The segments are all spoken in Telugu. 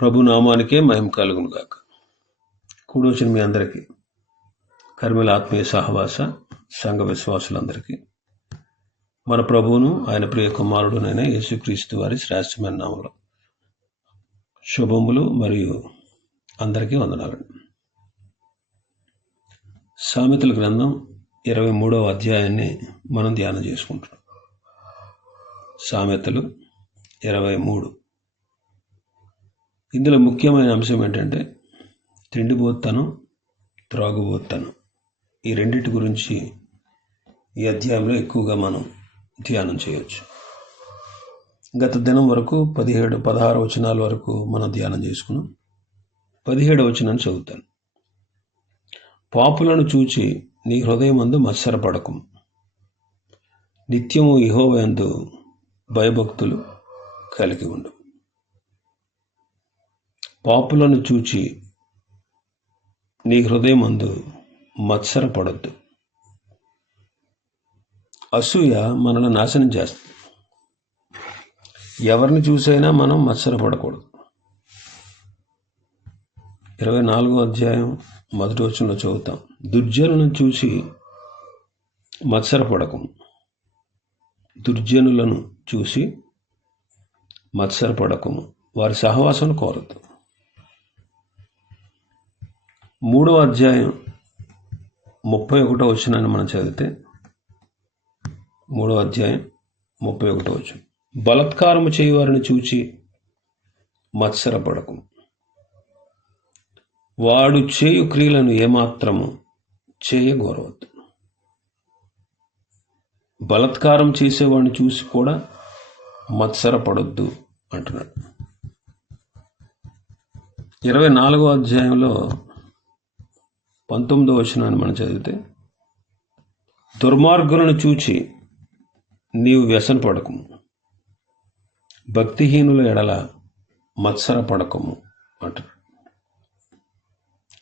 ప్రభు నామానికే మహిమ కలుగును గాక. కూడి మీ అందరికీ కర్మిల ఆత్మీయ సహవాస సంఘ విశ్వాసులందరికీ మన ప్రభువును ఆయన ప్రియ కుమారుడునైన యేసుక్రీస్తు వారి శ్రేష్టమైన నామంలో శుభములు మరియు అందరికీ వందనాలండి. సామెతల గ్రంథం ఇరవై మూడవ అధ్యాయాన్ని మనం ధ్యానం చేసుకుంటున్నాం. సామెతలు ఇరవై మూడు. ఇందులో ముఖ్యమైన అంశం ఏంటంటే తిండిపోతనం త్రాగుబోతనం ఈ రెండింటి గురించి ఈ అధ్యాయంలో ఎక్కువగా మనం ధ్యానం చేయొచ్చు. గత దినం వరకు పదిహేడు పదహారు వచనాల వరకు మనం ధ్యానం చేసుకున్నాం. పదిహేడు వచనాన్ని చదువుతాను. పాపులను చూచి నీ హృదయమందు మత్సరపడకు నిత్యము ఇహోవయందు భయభక్తులు కలిగి ఉండు పాపులను చూచి నీ హృదయమందు మత్సరపడద్దు. అసూయ మనల్ని నాశనం చేస్తుంది. ఎవరిని చూసైనా మనం మత్సరపడకూడదు. ఇరవై నాలుగో అధ్యాయం మొదటి వచనంలో చదువుతాం. దుర్జనులను చూసి మత్సరపడకం. దుర్జనులను చూసి మత్సరపడకము వారి సహవాసం కోరద్దు. మూడవ అధ్యాయం ముప్పై ఒకటో వచ్చినాన్ని మనం చదివితే మూడవ అధ్యాయం ముప్పై ఒకటో వచ్చిన బలత్కారము చేయవారిని చూచి మత్సరపడకు వాడు చేయు క్రియలను ఏమాత్రము చేయగోరవద్దు. బలత్కారం చేసేవాడిని చూసి కూడా మత్సరపడొద్దు అంటున్నాడు. ఇరవై నాలుగో అధ్యాయంలో పంతొమ్మిదో వచనాన్ని మనం చదివితే దుర్మార్గులను చూచి నీవు వ్యసన పడకము. భక్తిహీనుల ఎడల మత్సర పడకము అంటారు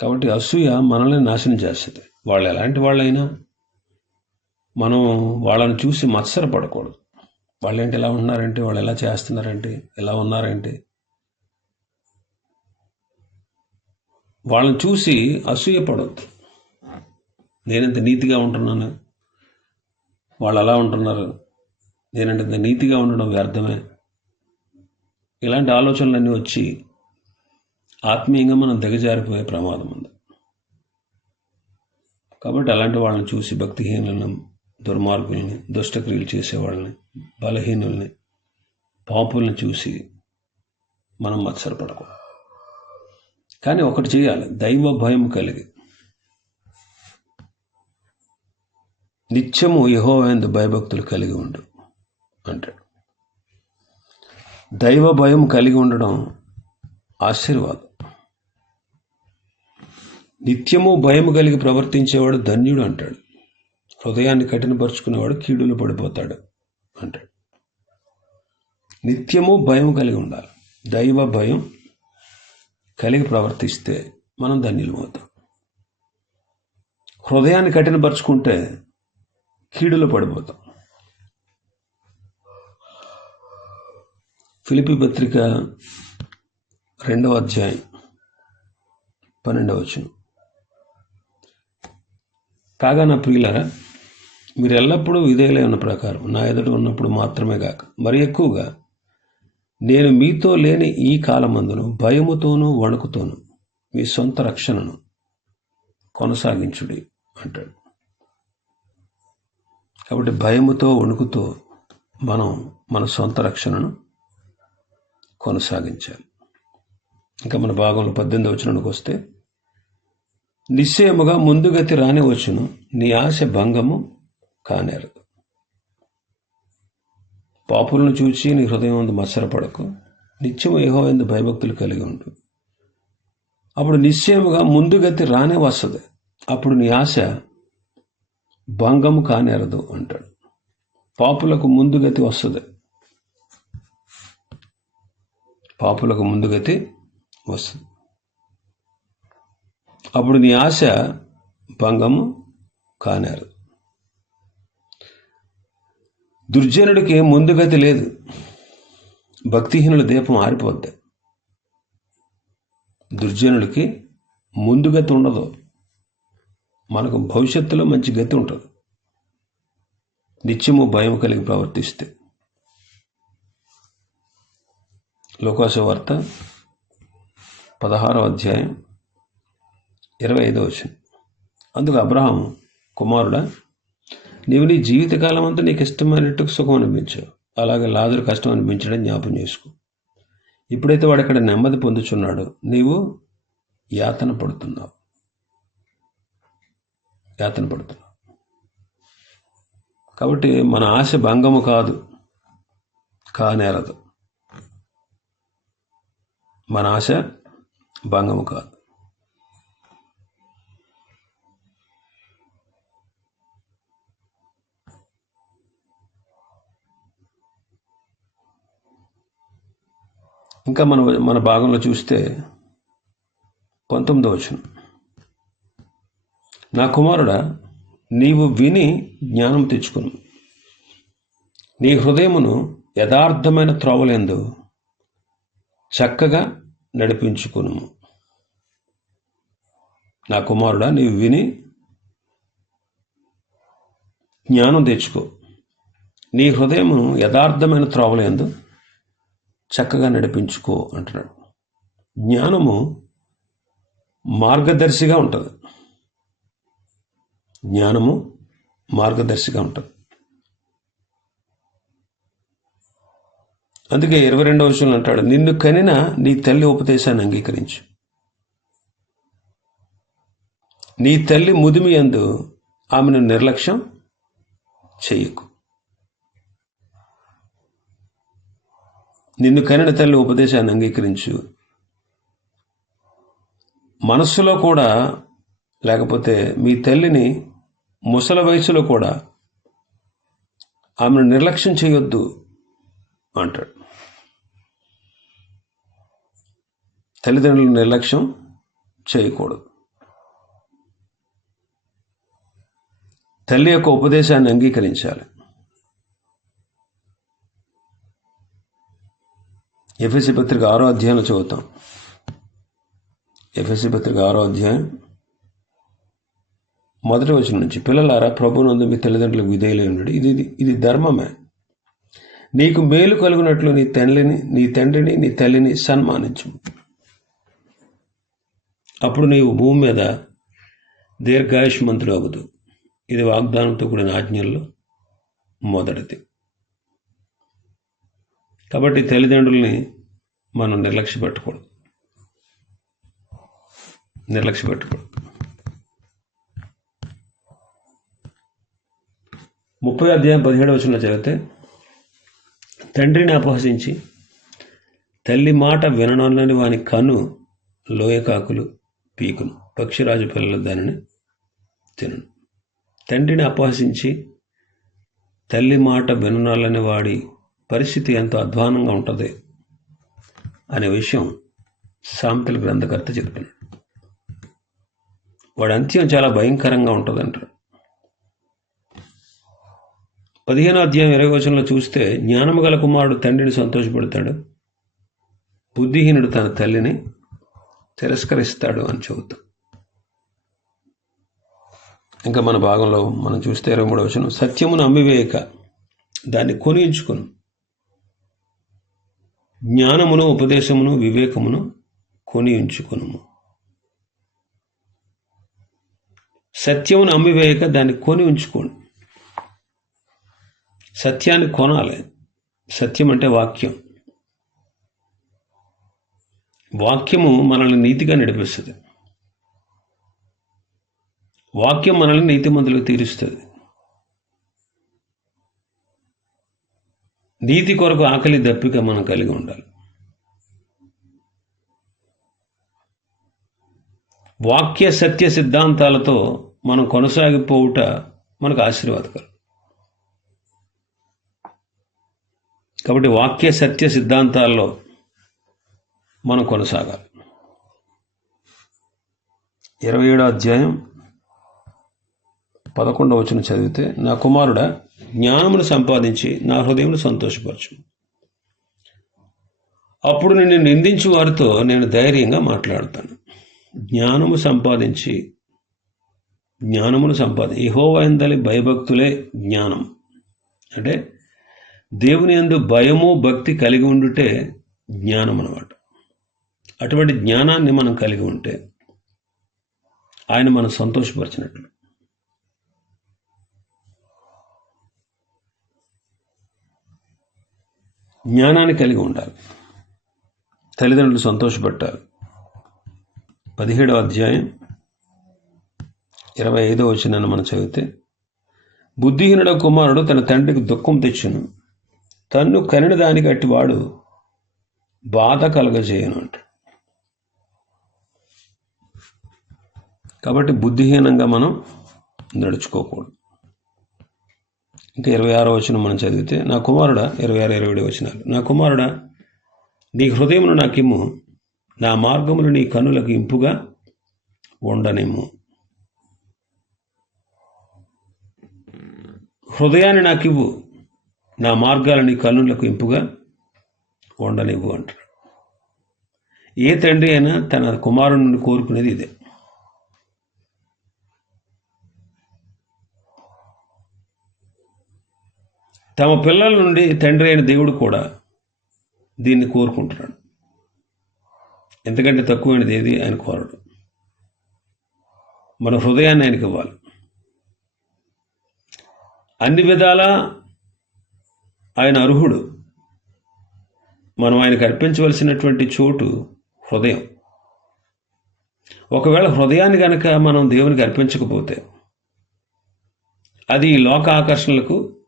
కాబట్టి అసూయ మనల్ని నాశనం చేస్తుంది. వాళ్ళు ఎలాంటి వాళ్ళైనా మనం వాళ్ళని చూసి మత్సర పడకూడదు. వాళ్ళు ఏంటి ఎలా ఉన్నారంటే వాళ్ళు ఎలా చేస్తున్నారంటే? ఎలా ఉన్నారంటే? వాళ్ళని చూసి అసూయ పడవద్దు నేనంత నీతిగా ఉంటున్నాను? వాళ్ళు అలా ఉంటున్నారు. నేనంటే నీతిగా ఉండడం వ్యర్థమే? ఇలాంటి ఆలోచనలన్నీ వచ్చి ఆత్మీయంగా మనం దిగజారిపోయే ప్రమాదం ఉంది. కాబట్టి అలాంటి వాళ్ళని చూసి భక్తిహీనులను దుర్మార్గుల్ని దుష్టక్రియలు చేసేవాళ్ళని బలహీనుల్ని పాపుల్ని చూసి మనం మత్సరపడకూడదు. కానీ ఒకటి చేయాలి. దైవ భయం కలిగి. నిత్యము యహోవేందు భయభక్తులు కలిగి ఉండు అంటాడు. దైవ భయం కలిగి ఉండడం ఆశీర్వాదం. నిత్యము భయం కలిగి ప్రవర్తించేవాడు ధన్యుడు అంటాడు. హృదయాన్ని కఠినపరుచుకునేవాడు కీడులు పడిపోతాడు అంటాడు. నిత్యము భయం కలిగి ఉండాలి. దైవ భయం కలిగి ప్రవర్తిస్తే మనం ధన్యులు అవుతాం హృదయాన్ని కఠినపరుచుకుంటే కీడులు పడిపోతాం. ఫిలిపి పత్రిక రెండవ అధ్యాయం పన్నెండవ వచనం. కాగా నా ప్రియులరా మీరు ఎల్లప్పుడూ విధేయులై ఉన్న ప్రకారం నా ఎదుట ఉన్నప్పుడు మాత్రమే కాక మరి ఎక్కువగా నేను మీతో లేని ఈ కాలమందును భయముతోనూ వణుకుతోనూ మీ సొంత రక్షణను కొనసాగించుడి అంటాడు. కాబట్టి భయముతో వణుకుతో మనం మన సొంత రక్షణను కొనసాగించాలి. ఇంకా మన భాగంలో పద్దెనిమిది వచ్చినానికి వస్తే నిశ్చయముగా ముందుగతి రాని వచ్చును నీ ఆశ భంగము కానేరు. పాపులను చూచి నీ హృదయం అందు మత్సరపడకు. నిత్యం ఏహో ఎందు భయభక్తులు కలిగి ఉండు. అప్పుడు నిశ్చయముగా ముందుగతి రానే వస్తుంది. అప్పుడు నీ ఆశ భంగము కానేరదు అంటాడు. పాపులకు ముందుగతి వస్తుంది. పాపులకు ముందుగతి వస్తుంది. అప్పుడు నీ ఆశ భంగము కానేరదు. దుర్జనుడికి ముందుగతి లేదు. భక్తిహీనుల దీపం ఆరిపోద్ది. దుర్జనుడికి ముందుగతి ఉండదు. మనకు భవిష్యత్తులో మంచి గతి ఉంటుంది. నిత్యము భయం కలిగి ప్రవర్తిస్తే. లోకాశ వార్త పదహారవ అధ్యాయం ఇరవై ఐదో వచ్చింది అందుకు అబ్రహాం కుమారుడా నీవు నీ జీవితకాలం అంతా నీకు ఇష్టమైనట్టు సుఖం అనిపించు. అలాగే లాజరు కష్టం అనిపించడం జ్ఞాపం చేసుకో. ఇప్పుడైతే వాడు ఇక్కడ నెమ్మది పొందుచున్నాడు. నీవు యాతన పడుతున్నావు. యాతన పడుతున్నావు. కాబట్టి మన ఆశ భంగము కాదు. కానేరదు. మన ఆశ భంగము కాదు. ఇంకా మన మన భాగంలో చూస్తే పంతొమ్మిదో వచనం. నా కుమారుడా నీవు విని జ్ఞానం తెచ్చుకును. నీ హృదయమును యథార్థమైన త్రోవలేందు చక్కగా నడిపించుకును. నా కుమారుడా నీవు విని జ్ఞానం తెచ్చుకో. నీ హృదయమును యథార్థమైన త్రోవలేందు చక్కగా నడిపించుకో అంటున్నాడు. జ్ఞానము మార్గదర్శిగా ఉంటుంది. జ్ఞానము మార్గదర్శిగా ఉంటుంది. అందుకే ఇరవై రెండవ విషయంలో అంటాడు నిన్ను కనిన నీ తల్లి ఉపదేశాన్ని అంగీకరించు. నీ తల్లి ముదిమి అందు ఆమెను నిర్లక్ష్యం చేయకు. నిన్ను కనిన తల్లి ఉపదేశాన్ని అంగీకరించు. మనస్సులో కూడా లేకపోతే మీ తల్లిని ముసల వయసులో కూడా ఆమెను నిర్లక్ష్యం చేయొద్దు అంటాడు. తల్లిదండ్రులు నిర్లక్ష్యం చేయకూడదు. తల్లి యొక్క ఉపదేశాన్ని అంగీకరించాలి. ఎఫ్ఎస్సి పత్రిక ఆరో అధ్యాయంలో చదువుతాం. ఎఫ్ఎస్సి పత్రిక ఆరో అధ్యాయం మొదటి వచ్చిన నుంచి పిల్లలారా ప్రభునందు మీ తల్లిదండ్రులకు విధేయులై ఉన్నాడు ఇది ఇది ధర్మమే. నీకు మేలు కలుగునట్లు నీ తండ్రిని నీ తండ్రిని నీ తల్లిని సన్మానించు. అప్పుడు నీవు భూమి మీద దీర్ఘాయుష్మంతుడు అవ్వదు ఇది వాగ్దానంతో కూడిన ఆజ్ఞల్లో మొదటిది. కాబట్టి తల్లిదండ్రుల్ని మనం నిర్లక్ష్య పెట్టకూడదు నిర్లక్ష్య పెట్టకూడదు ముప్పై అధ్యాయం పదిహేడు వచ్చిన చదివితే తండ్రిని అపహసించి తల్లి మాట విననొల్లని వాని కను లోయకాకులు పీకును. పక్షిరాజు పిల్లల దానిని తిను తండ్రిని అపహసించి తల్లి మాట విననొల్లని వాడి పరిస్థితి ఎంతో అధ్వానంగా ఉంటుంది అనే విషయం సామెతల గ్రంథకర్త చెప్తున్నాడు వాడి అంత్యం చాలా భయంకరంగా ఉంటుందంటారు పదిహేనో అధ్యాయం ఇరవై వచనంలో చూస్తే జ్ఞానము గల కుమారుడు తండ్రిని సంతోషపెడతాడు బుద్ధిహీనుడు తన తల్లిని తిరస్కరిస్తాడు అని చెబుతాం. ఇంకా మన భాగంలో మనం చూస్తే ఇరవై మూడో వచనం సత్యమును అమ్మివేయక దాన్ని కొనియించుకును జ్ఞానమును ఉపదేశమును వివేకమును కొని ఉంచుకును సత్యమును అమ్మివేయక దాన్ని కొని ఉంచుకోండి. సత్యాన్ని కొనాలి. సత్యం అంటే వాక్యం. వాక్యము మనల్ని నీతిగా నడిపిస్తుంది. వాక్యం మనల్ని నీతిమంతులకు తీరుస్తుంది. నీతి కొరకు ఆకలి దప్పిక మనం కలిగి ఉండాలి. వాక్య సత్య సిద్ధాంతాలతో మనం కొనసాగిపోవుట మనకు ఆశీర్వాదకరం. కాబట్టి వాక్య సత్య సిద్ధాంతాల్లో మనం కొనసాగాలి. ఇరవై ఏడో అధ్యాయం పదకొండవ వచ్చిన చదివితే నా కుమారుడా జ్ఞానమును సంపాదించి నా హృదయమును సంతోషపరచు. అప్పుడు నిన్ను నిందించు వారితో నేను ధైర్యంగా మాట్లాడతాను. జ్ఞానము సంపాదించి జ్ఞానమును సంపాది ఇహోవైందలి భయభక్తులే జ్ఞానం. అంటే దేవుని యందు భయము భక్తి కలిగి ఉండుటే జ్ఞానం అనమాట అటువంటి జ్ఞానాన్ని మనం కలిగి ఉంటే ఆయన మనం సంతోషపరిచినట్లు. జ్ఞానాన్ని కలిగి ఉండాలి. తల్లిదండ్రులు సంతోషపెట్టాలి. పదిహేడవ అధ్యాయం ఇరవై ఐదో వచ్చినాన్ని మనం చదివితే బుద్ధిహీనుడ కుమారుడు తన తండ్రికి దుఃఖం తెచ్చును. తన్ను కనిన దానికి అట్టివాడు బాధ కలగజేయను అంట. కాబట్టి బుద్ధిహీనంగా మనం నడుచుకోకూడదు. ఇంకా ఇరవై ఆరో వచ్చిన మనం చదివితే నా కుమారుడ ఇరవై ఆరు ఇరవై ఏడు వచ్చినారు నా కుమారుడా నీ హృదయమును నాకిమ్ము నా మార్గములు నీ కన్నులకు ఇంపుగా ఉండనిమ్ము. హృదయాన్ని నాకివ్వు నా మార్గాలు నీ కన్నులకు ఇంపుగా ఉండనివ్వు అంటారు. ఏ తండ్రి అయినా తన కుమారుని కోరుకునేది ఇదే. తమ పిల్లల నుండి తండ్రి అయిన దేవుడు కూడా దీన్ని కోరుకుంటున్నాడు. ఎందుకంటే తక్కువైనది ఏది? ఆయన కోరడు. మన హృదయాన్ని ఆయనకి ఇవ్వాలి. అన్ని విధాలా ఆయన అర్హుడు. మనం ఆయనకు అర్పించవలసినటువంటి చోటు హృదయం. ఒకవేళ హృదయాన్ని కనుక మనం దేవునికి అర్పించకపోతే అది ఈ లోక ఆకర్షణలకు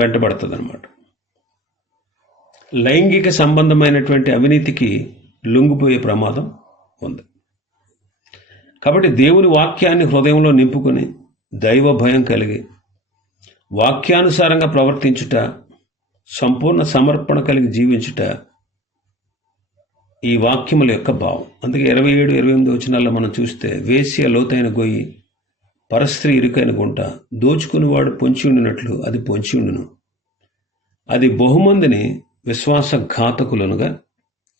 వెంటబడుతుంది అనమాట లైంగిక సంబంధమైనటువంటి అవినీతికి లొంగిపోయే ప్రమాదం ఉంది. కాబట్టి దేవుని వాక్యాన్ని హృదయంలో నింపుకొని దైవ భయం కలిగి వాక్యానుసారంగా ప్రవర్తించుట సంపూర్ణ సమర్పణ కలిగి జీవించుట ఈ వాక్యముల యొక్క భావం. అందుకే ఇరవై ఏడు ఇరవై ఎనిమిది వచ్చినాల్లో మనం చూస్తే వేశ్య లోతైన గొయ్యి పరస్త్రీ ఇరుకైన గుంట దోచుకునివాడు పొంచి ఉండినట్లు అది పొంచి ఉండును అది బహుమందిని విశ్వాసఘాతకులనుగా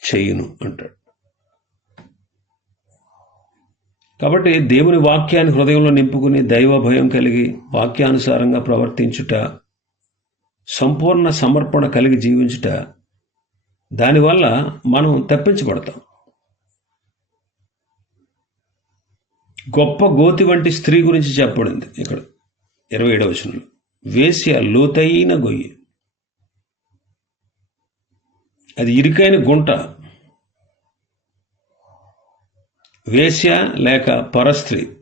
చేయును అంటాడు. కాబట్టి దేవుని వాక్యాన్ని హృదయంలో నింపుకుని దైవ భయం కలిగి వాక్యానుసారంగా ప్రవర్తించుట సంపూర్ణ సమర్పణ కలిగి జీవించుట దానివల్ల మనం తప్పించబడతాం. గొప్ప గోతి వంటి స్త్రీ గురించి చెప్పబడింది ఇక్కడ. ఇరవై ఏడవ వచనంలో. వేశ్య లోతైన గొయ్యి. అది ఇరుకైన గుంట. వేశ్య లేక పరస్త్రీ.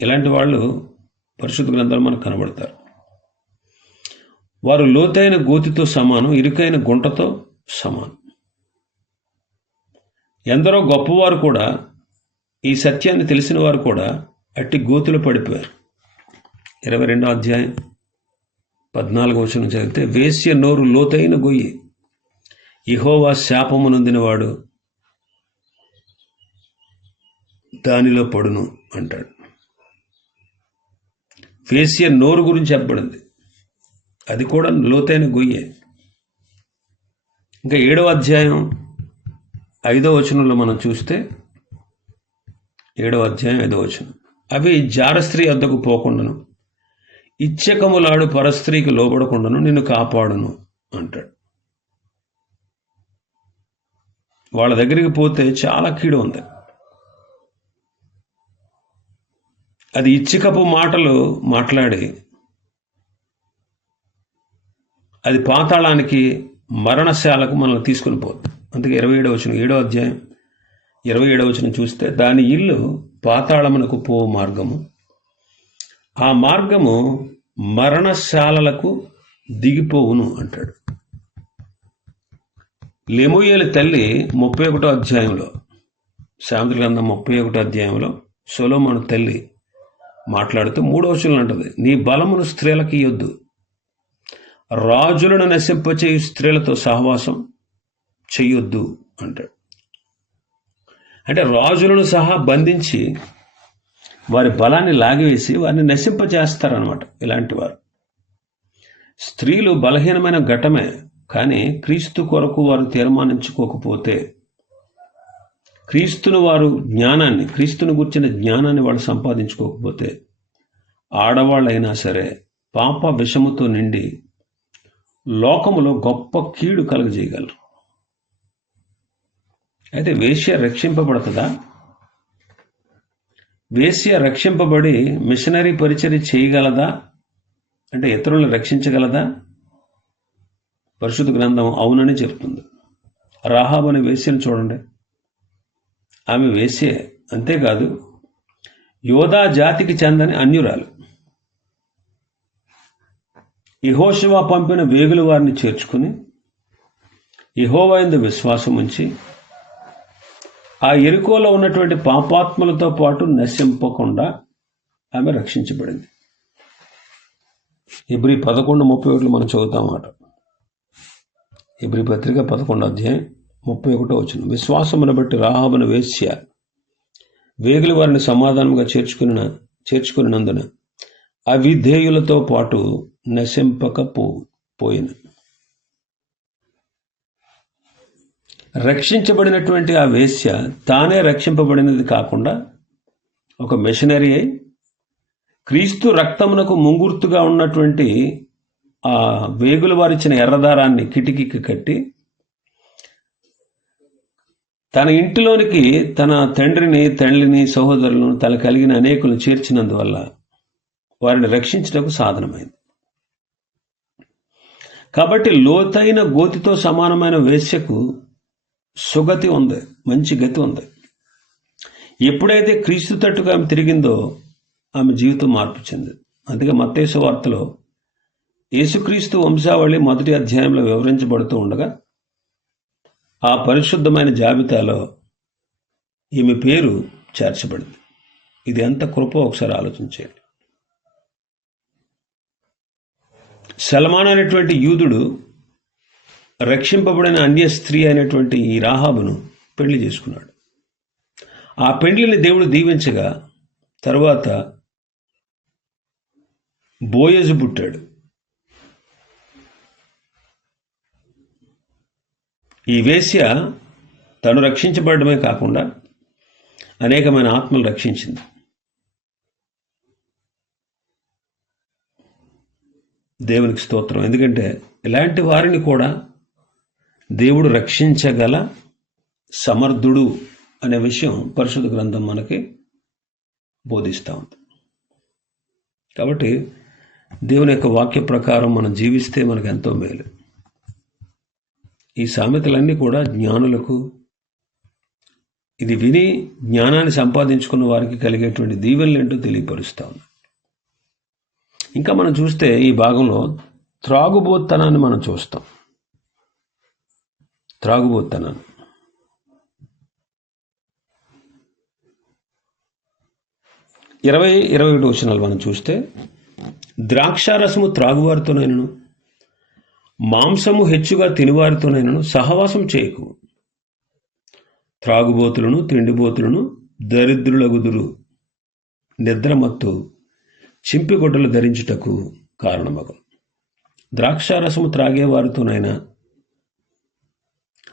ఇలాంటి వాళ్ళు పరిశుద్ధ గ్రంథాలు మనకు కనబడతారు. వారు లోతైన గోతితో సమానం ఇరుకైన గుంటతో సమానం. ఎందరో గొప్పవారు కూడా ఈ సత్యాన్ని తెలిసిన వారు కూడా అట్టి గోతులు పడిపోయారు. ఇరవై రెండో అధ్యాయం పద్నాలుగు వచనం చదివితే వేశ్య నోరు లోతైన గొయ్యి ఇహోవా శాపము నొందినవాడు దానిలో పడును అంటాడు. వేశ్య నోరు గురించి చెప్పబడింది. అది కూడా లోతైన గొయ్యే. ఇంకా ఏడవ అధ్యాయం ఐదో వచనంలో మనం చూస్తే ఏడవ అధ్యాయం ఐదవ వచనం. అవి జారస్త్రీ వద్దకు పోకుండాను. ఇచ్చకములాడు పరస్త్రీకి లోబడకుండాను నిన్ను కాపాడును అంటాడు. వాళ్ళ దగ్గరికి పోతే చాలా కీడు ఉంది. అది ఇచ్చికపు మాటలు మాట్లాడి అది పాతాళానికి మరణశాలకు మనల్ని తీసుకుని పోతుంది. అందుకే ఇరవై ఏడవ వచ్చిన ఏడో అధ్యాయం ఇరవై ఏడవచనం చూస్తే దాని ఇల్లు పాతాళమునకు పో మార్గము. ఆ మార్గము మరణశాలలకు దిగిపోవును అంటాడు. లెమోయేలు తల్లి ముప్పై ఒకటో అధ్యాయంలో శాంతి గ్రంథం ముప్పై ఒకటో అధ్యాయంలో సొలోమోను తల్లి మాట్లాడుతూ మూడో వచనం అంటది నీ బలమును స్త్రీలకి ఇయ్యొద్దు. రాజులను నశింపచేయు స్త్రీలతో సహవాసం చెయ్యొద్దు అంటాడు. అంటే రాజులను సహా బంధించి వారి బలాన్ని లాగివేసి వారిని నశింపజేస్తారనమాట ఇలాంటి వారు. స్త్రీలు బలహీనమైన ఘటమే కానీ క్రీస్తు కొరకు వారు తీర్మానించుకోకపోతే క్రీస్తును వారు జ్ఞానాన్ని క్రీస్తును గుర్చిన జ్ఞానాన్ని వాళ్ళు సంపాదించుకోకపోతే ఆడవాళ్ళైనా సరే పాప విషముతో నిండి లోకములో గొప్ప కీడు కలుగజేయగలరు. అయితే వేశ్య రక్షింపబడుతుందా? వేశ్య రక్షింపబడి మిషనరీ పరిచర్య చేయగలదా? అంటే ఇతరులను రక్షించగలదా? పరిశుద్ధ గ్రంథం అవునని చెప్తుంది. రాహాబ్ అనే వేశ్యను చూడండి. ఆమె వేశ్యే అంతేకాదు యోధా జాతికి చెందని అన్యురాలు. ఇహోశివా పంపిన వేగుల వారిని చేర్చుకుని ఇహోవైందు విశ్వాసం ఉంచి ఆ ఎరుకోలో ఉన్నటువంటి పాపాత్మలతో పాటు నశింపకుండా ఆమె రక్షించబడింది. ఇబ్రి పదకొండు ముప్పై ఒకటి మనం చదువుతాం ఇబ్రి పత్రిక పదకొండు అధ్యాయం ముప్పై ఒకటో వచ్చిన విశ్వాసమును బట్టి రాహాబును వేశ్య వేగుల వారిని సమాధానంగా చేర్చుకున్న చేర్చుకున్నందున అవిధేయులతో పాటు నశింపకపో పోయిన. రక్షించబడినటువంటి ఆ వేశ్య తానే రక్షింపబడినది కాకుండా ఒక మిషనరీ అయి క్రీస్తు రక్తమునకు ముంగుర్తుగా ఉన్నటువంటి ఆ వేగుల వారిచ్చిన ఎర్రదారాన్ని కిటికీకి కట్టి తన ఇంటిలోనికి తన తండ్రిని తల్లిని సహోదరులను తన కలిగిన అనేకులను చేర్చినందువల్ల వారిని రక్షించటకు సాధనమైంది. కాబట్టి లోతైన గోతితో సమానమైన వేశ్యకు సుగతి ఉంది మంచి గతి ఉంది. ఎప్పుడైతే క్రీస్తు తట్టుగా ఆమె తిరిగిందో ఆమె జీవితం మార్పు చెందింది. అందుకే మత్తేసు వార్తలో యేసుక్రీస్తు వంశావళి మొదటి అధ్యాయంలో వివరించబడుతూ ఉండగా ఆ పరిశుద్ధమైన జాబితాలో ఈమె పేరు చేర్చబడింది. ఇది ఎంత కృప ఒకసారి ఆలోచించేయండి సల్మాన్ అనేటువంటి యూదుడు రక్షింపబడిన అన్య స్త్రీ అయినటువంటి ఈ రాహాబును పెళ్ళి చేసుకున్నాడు. ఆ పెండ్లిని దేవుడు దీవించగా తర్వాత బోయజు పుట్టాడు. ఈ వేశ్య తను రక్షించబడమే కాకుండా అనేకమైన ఆత్మలు రక్షించింది. దేవునికి స్తోత్రం. ఎందుకంటే ఇలాంటి వారిని కూడా దేవుడు రక్షించగల సమర్థుడు అనే విషయం పరిశుద్ధ గ్రంథం మనకి బోధిస్తూ ఉంది. కాబట్టి దేవుని యొక్క వాక్య ప్రకారం మనం జీవిస్తే మనకు ఎంతో మేలు. ఈ సామెతలన్నీ కూడా జ్ఞానులకు ఇది విని జ్ఞానాన్ని సంపాదించుకున్న వారికి కలిగేటువంటి దీవెనలేంటో తెలియపరుస్తా ఉంది. ఇంకా మనం చూస్తే ఈ భాగంలో త్రాగుబోత్తనాన్ని మనం చూస్తాం. త్రాగుబోతున్నాను ఇరవై ఇరవై ఒకటి వచనాలు మనం చూస్తే ద్రాక్షారసము త్రాగువారితోనైనను మాంసము హెచ్చుగా తినివారితోనైనను సహవాసం చేయకు. త్రాగుబోతులను తిండిబోతులను దరిద్రులగుదురు నిద్రమత్తు చింపిగొడ్డలు ధరించుటకు కారణమగు. ద్రాక్షారసము త్రాగేవారితోనైనా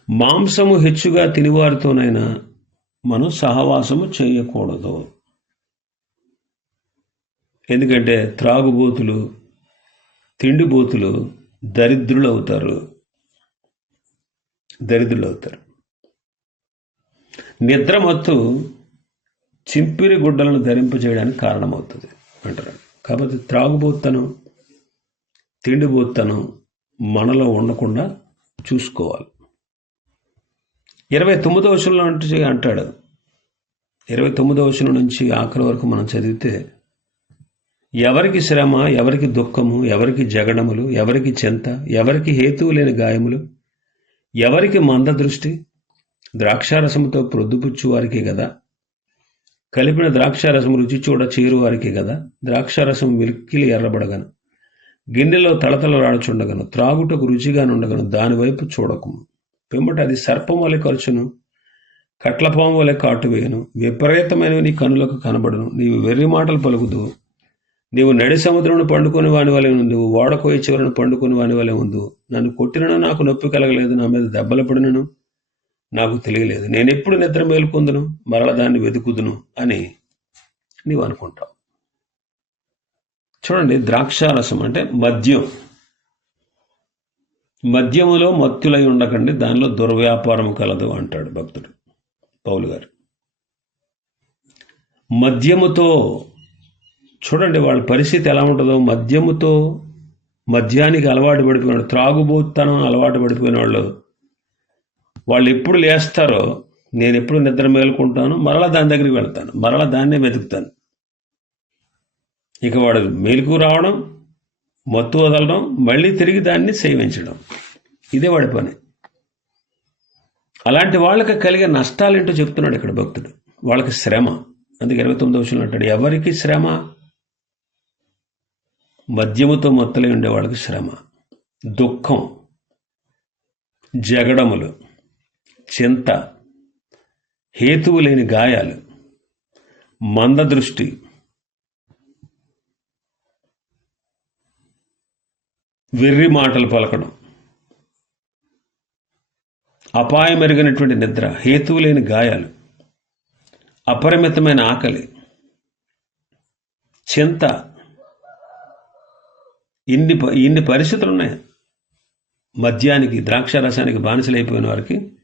మాంసము హెచ్చుగా తినివారితోనైనా మనం సహవాసము చేయకూడదు. ఎందుకంటే త్రాగుబోతులు తిండిబోతులు దరిద్రులు అవుతారు దరిద్రులు అవుతారు నిద్రమత్తు చింపిరి గుడ్డలను ధరింపజేయడానికి కారణమవుతుంది అంటారు. కాబట్టి త్రాగుబోత్తనం తిండిబోత్తనం మనలో ఉండకుండా చూసుకోవాలి. ఇరవై తొమ్మిదో వచనంలో అంటే అంటాడు. ఇరవై తొమ్మిదో వచనం నుంచి ఆఖరి వరకు మనం చదివితే ఎవరికి శ్రమ ఎవరికి దుఃఖము ఎవరికి జగడములు ఎవరికి చింత ఎవరికి హేతువు లేని గాయములు ఎవరికి మంద దృష్టి ద్రాక్షారసముతో ప్రొద్దుపుచ్చు వారికి కదా కలిపిన ద్రాక్షారసం రుచి చూడ చేరు వారికి కదా ద్రాక్షారసం మిల్కిలి ఎర్రబడగను గిన్నెలో తళతళలాడుచుండగను త్రాగుటకు రుచిగా నుండగను దానివైపు చూడకము. పిమ్మట అది సర్పం వలె ఖర్చును కట్లపాము వలె కాటువేయను విపరీతమైనవి నీ కనులకు కనబడును నీవు వెర్రి మాటలు పలుకుతూ నీవు నడి సముద్రమును పండుకొని వాని వలె ఉంది నువ్వు ఓడకోయి చివరను పండుకొని వాని వలె ఉందు నన్ను కొట్టినను నాకు నొప్పి కలగలేదు నా మీద దెబ్బలు పడినను నాకు తెలియలేదు. నేను ఎప్పుడు నిద్ర మేలుకొందును మరల దాన్ని వెతుకుదును అని నీవు అనుకుంటావు. చూడండి ద్రాక్షారసం అంటే మద్యం. మద్యములో మత్తులై ఉండకండి దానిలో దుర్వ్యాపారం కలదు అంటాడు భక్తుడు పౌలు గారు. మద్యముతో చూడండి వాళ్ళ పరిస్థితి ఎలా ఉంటుందో. మద్యముతో మద్యానికి అలవాటు పడిపోయిన త్రాగుబోతనం అలవాటు పడిపోయిన వాళ్ళు వాళ్ళు ఎప్పుడు లేస్తారో నేను ఎప్పుడు నిద్ర మేలుకుంటాను మరలా దాని దగ్గరికి వెళ్తాను మరలా దాన్నే వెతుకుతాను. ఇక వాడు మేలుకు రావడం మత్తు వదలడం మళ్ళీ తిరిగి దాన్ని సేవించడం. ఇదే వాడి పని. అలాంటి వాళ్ళకి కలిగే నష్టాలేంటో చెప్తున్నాడు ఇక్కడ భక్తుడు. వాళ్ళకి శ్రమ. అందుకే ఇరవై తొమ్మిది వచ్చిన అంటాడు ఎవరికి శ్రమ? మద్యముతో మత్తులై ఉండే వాళ్ళకి శ్రమ. దుఃఖం జగడములు చింత హేతువు లేని గాయాలు మందదృష్టి వెర్రి మాటలు పలకడం. అపాయమెరిగినటువంటి నిద్ర హేతువు లేని గాయాలు అపరిమితమైన ఆకలి చింత ఇన్ని ప- ఇన్ని పరిస్థితులు ఉన్నాయి. మద్యానికి ద్రాక్ష రసానికి బానిసలైపోయిన వారికి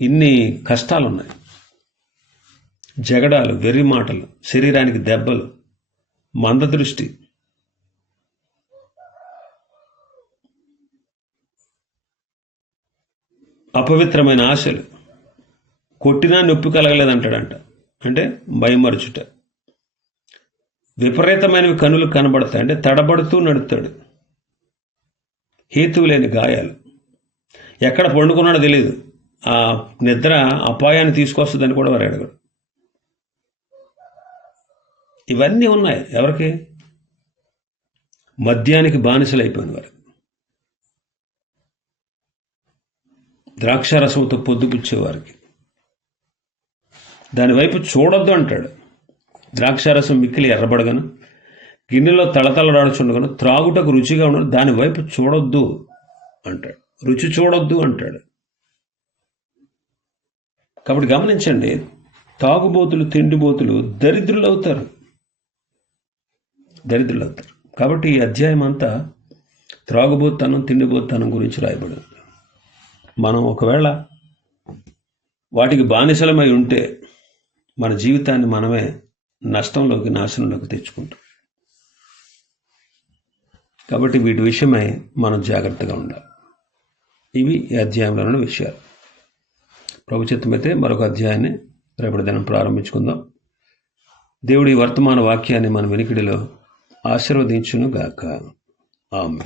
ఇన్ని కష్టాలు ఉన్నాయి జగడాలు వెర్రి మాటలు శరీరానికి దెబ్బలు మందదృష్టి అపవిత్రమైన ఆశలు. కొట్టినా నొప్పి కలగలేదంటాడంట. అంటే మైమరుచుట విపరీతమైనవి కనులు కనబడతాయి. అంటే తడబడుతూ నడుపుతాడు. హేతువు లేని గాయాలు. ఎక్కడ పండుకున్నాడో తెలియదు ఆ నిద్ర అపాయాన్ని తీసుకొస్తుందని కూడా వారు అడగడు. ఇవన్నీ ఉన్నాయి ఎవరికి? మద్యానికి బానిసలు అయిపోయిన వారు ద్రాక్షారసంతో పొద్దుపుచ్చేవారికి. దానివైపు చూడొద్దు అంటాడు. ద్రాక్షారసం మిక్కిలి ఎర్రబడగను గిన్నెలో తళతళలాడుచుండగను త్రాగుటకు రుచిగా ఉండదు దానివైపు చూడొద్దు అంటాడు. రుచి చూడొద్దు అంటాడు. కాబట్టి గమనించండి తాగుబోతులు తిండిబోతులు దరిద్రులు అవుతారు దరిద్రులు అవుతారు కాబట్టి ఈ అధ్యాయం అంతా త్రాగుబోతనం తిండిబోతనం గురించి రాయబడింది. మనం ఒకవేళ వాటికి బానిసలమై ఉంటే మన జీవితాన్ని మనమే నష్టంలోకి నాశనంలోకి తెచ్చుకుంటాం. కాబట్టి వీటి విషయమై మనం జాగ్రత్తగా ఉండాలి. ఇవి ఈ అధ్యాయంలోని విషయాలు. ప్రభుత్వమైతే మరొక అధ్యాయాన్ని రేపటి దినం ప్రారంభించుకుందాం. దేవుడి వర్తమాన వాక్యాన్ని మన వెనుకడిలో ఆశీర్వదించును గాక ఆమె